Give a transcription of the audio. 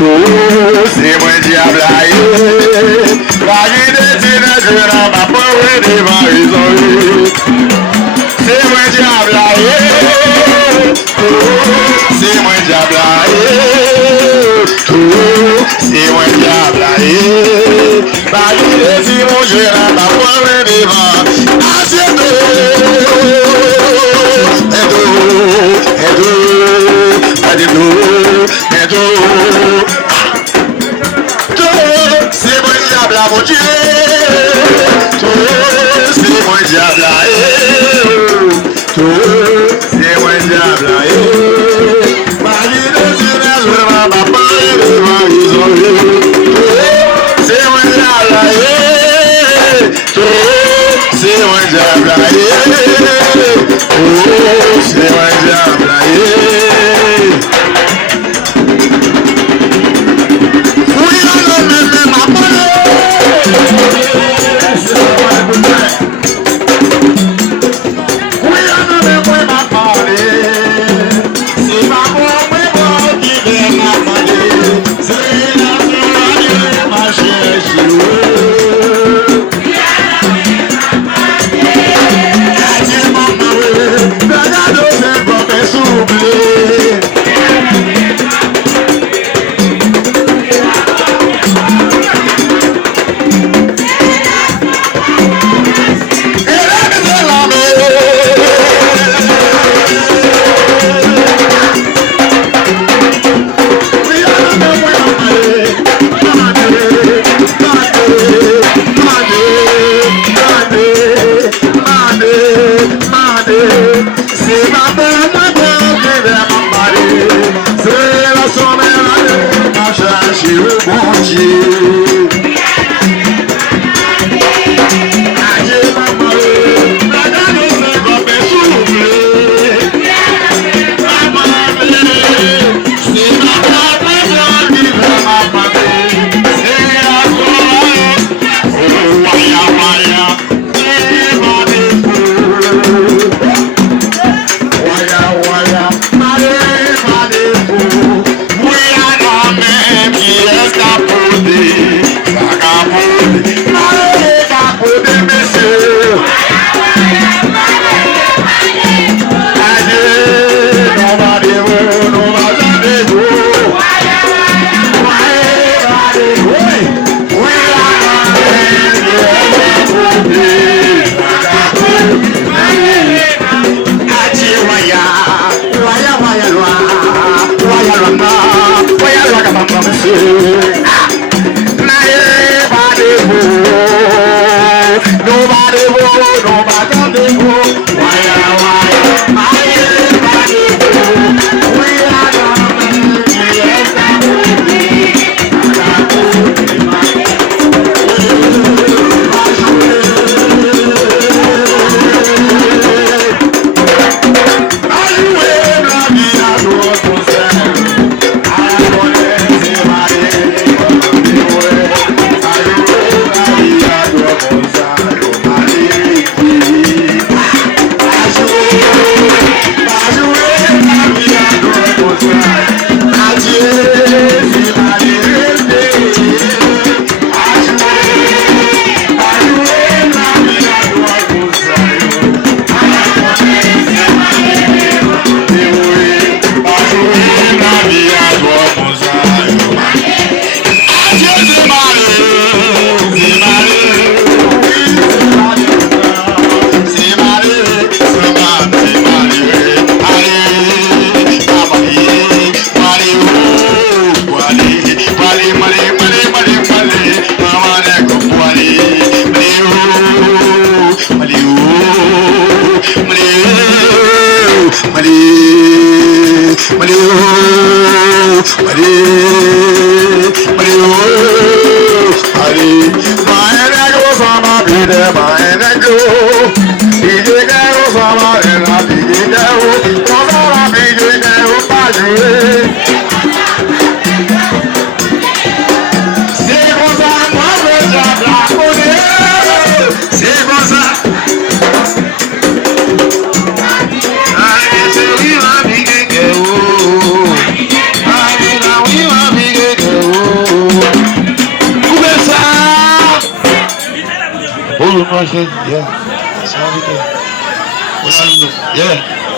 c'est moi diable aïe. La vie de Tina, je n'ai pas peur de raison. C'est moi diable aïe. C'est moi diable aïe. C'est moi diable aïe. La vie de Tina, je n'ai pas peur de raison. C'est mon diable à mon Dieu. C'est mon diable à c'est mon diable à Marie de Dieu, je ne vais pas parler de moi, ils ont vu. C'est mon diable à c'est mon diable à c'est mon diable à everything. Yeah. That's all we do. Wala, yeah.